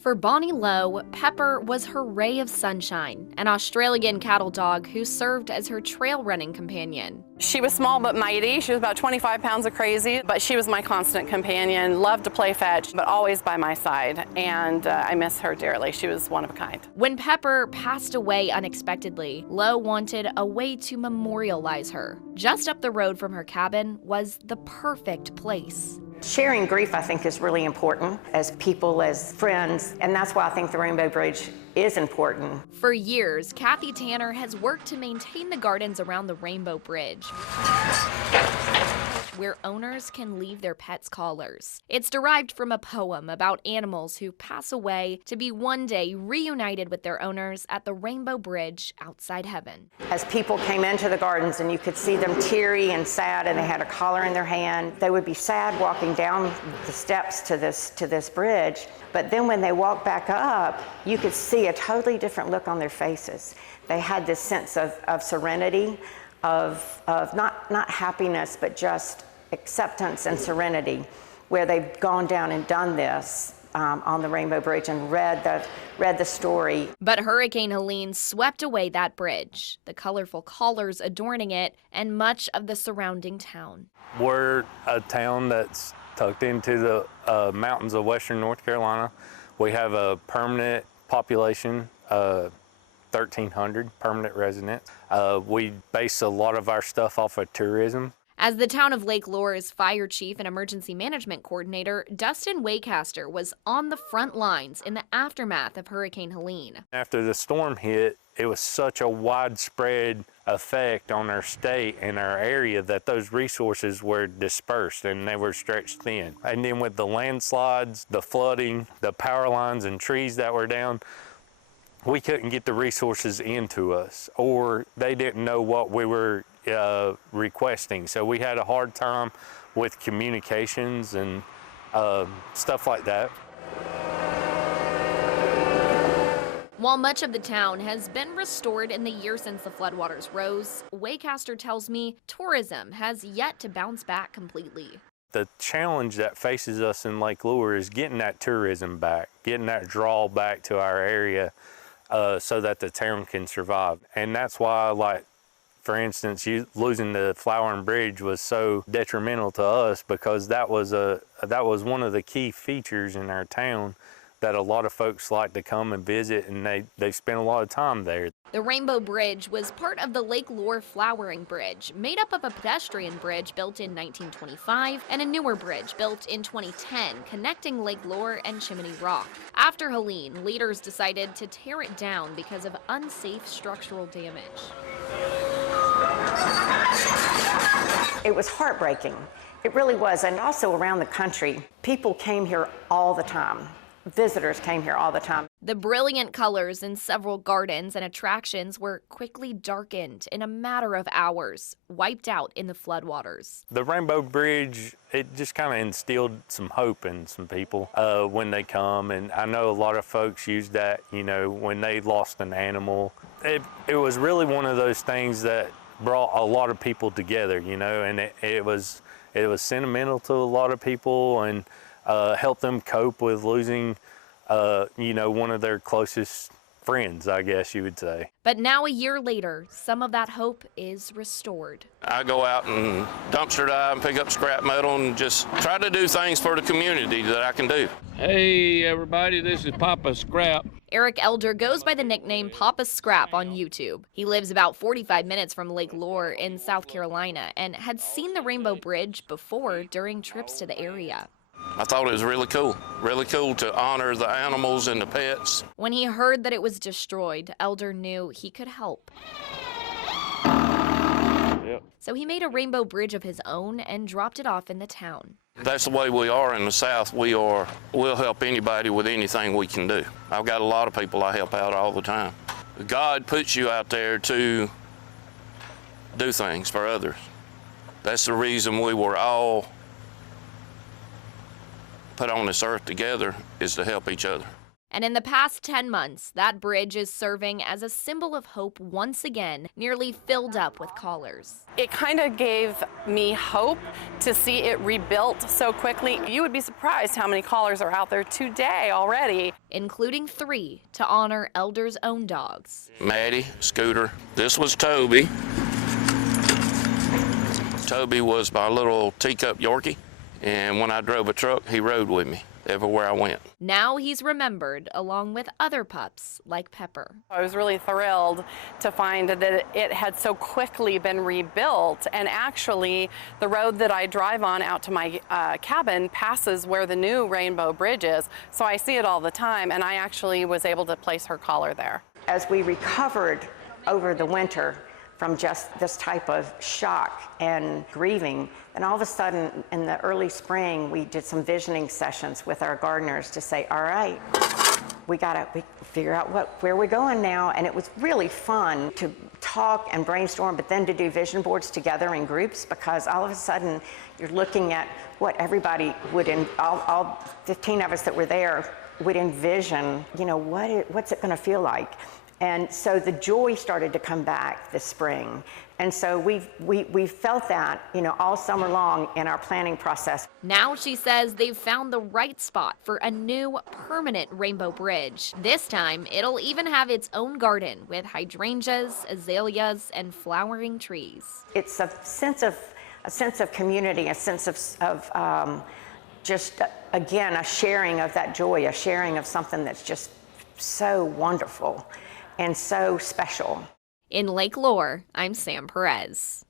For Bonnie Lowe, Pepper was her ray of sunshine, an Australian cattle dog who served as her trail running companion. She was small but mighty. She was about 25 pounds of crazy, but she was my constant companion, loved to play fetch, but always by my side, and I miss her dearly. She was one of a kind. When Pepper passed away unexpectedly, Lowe wanted a way to memorialize her. Just up the road from her cabin was the perfect place. Sharing grief, I think, is really important as people, as friends, and that's why I think the Rainbow Bridge is important. For years, Kathy Tanner has worked to maintain the gardens around the Rainbow Bridge, where owners can leave their pets' collars. It's derived from a poem about animals who pass away to be one day reunited with their owners at the Rainbow Bridge outside heaven. As people came into the gardens and you could see them teary and sad and they had a collar in their hand, they would be sad walking down the steps to this bridge, but then when they walked back up, you could see a totally different look on their faces. They had this sense of serenity, of not happiness, but just acceptance and serenity, where they've gone down and done this on the Rainbow Bridge and read the story. But Hurricane Helene swept away that bridge, the colorful collars adorning it, and much of the surrounding town. We're a town that's tucked into the mountains of western North Carolina. We have a permanent population, 1,300 permanent residents. We base a lot of our stuff off of tourism. As the town of Lake Lore's fire chief and emergency management coordinator, Dustin Waycaster was on the front lines in the aftermath of Hurricane Helene. After the storm hit, it was such a widespread effect on our state and our area that those resources were dispersed and they were stretched thin. And then with the landslides, the flooding, the power lines and trees that were down, we couldn't get the resources into us, or they didn't know what we were requesting. So we had a hard time with communications and stuff like that. While much of the town has been restored in the year since the floodwaters rose, Waycaster tells me tourism has yet to bounce back completely. The challenge that faces us in Lake Lure is getting that tourism back, getting that draw back to our area so that the town can survive. And that's why, like, for instance, losing the Flowering Bridge was so detrimental to us, because that was one of the key features in our town that a lot of folks like to come and visit, and they spend a lot of time there. The Rainbow Bridge was part of the Lake Lure Flowering Bridge, made up of a pedestrian bridge built in 1925 and a newer bridge built in 2010 connecting Lake Lure and Chimney Rock. After Helene, leaders decided to tear it down because of unsafe structural damage. It was heartbreaking. It really was, and also around the country. People came here all the time. Visitors came here all the time. The brilliant colors in several gardens and attractions were quickly darkened in a matter of hours, wiped out in the floodwaters. The Rainbow Bridge, it just kind of instilled some hope in some people when they come, and I know a lot of folks use that, you know, when they lost an animal. It was really one of those things that brought a lot of people together, you know, and it was sentimental to a lot of people, and help them cope with losing, you know, one of their closest friends, I guess you would say. But now, a year later, some of that hope is restored. I go out and dumpster dive and pick up scrap metal and just try to do things for the community that I can do. Hey everybody, this is Papa Scrap. Eric Elder goes by the nickname Papa Scrap on YouTube. He lives about 45 minutes from Lake Lure in South Carolina and had seen the Rainbow Bridge before during trips to the area. I thought it was really cool to honor the animals and the pets. When he heard that it was destroyed, Elder knew he could help. Yep. So he made a Rainbow Bridge of his own and dropped it off in the town. That's the way we are in the South. We'll help anybody with anything we can do. I've got a lot of people I help out all the time. God puts you out there to do things for others. That's the reason we were all put on this earth together, is to help each other. And in the past 10 months, that bridge is serving as a symbol of hope once again, nearly filled up with callers. It kind of gave me hope to see it rebuilt so quickly. You would be surprised how many callers are out there today already. Including 3 to honor Elder's own dogs. Maddie, Scooter. This was Toby. Toby was my little teacup Yorkie, and when I drove a truck, he rode with me everywhere I went. Now he's remembered along with other pups like Pepper. I was really thrilled to find that it had so quickly been rebuilt, and actually the road that I drive on out to my cabin passes where the new Rainbow Bridge is, so I see it all the time, and I actually was able to place her collar there. As we recovered over the winter from just this type of shock and grieving, and all of a sudden in the early spring we did some visioning sessions with our gardeners to say, all right, we figure out where we're going now. And it was really fun to talk and brainstorm, but then to do vision boards together in groups, because all of a sudden you're looking at what everybody would, all 15 of us that were there would envision, you know, what's it going to feel like? And so the joy started to come back this spring. And so we felt that, you know, all summer long in our planning process. Now she says they've found the right spot for a new permanent Rainbow Bridge. This time, it'll even have its own garden with hydrangeas, azaleas, and flowering trees. It's a sense of community, a sense of just, again, a sharing of that joy, a sharing of something that's just so wonderful and so special. In Lake Lore, I'm Sam Perez.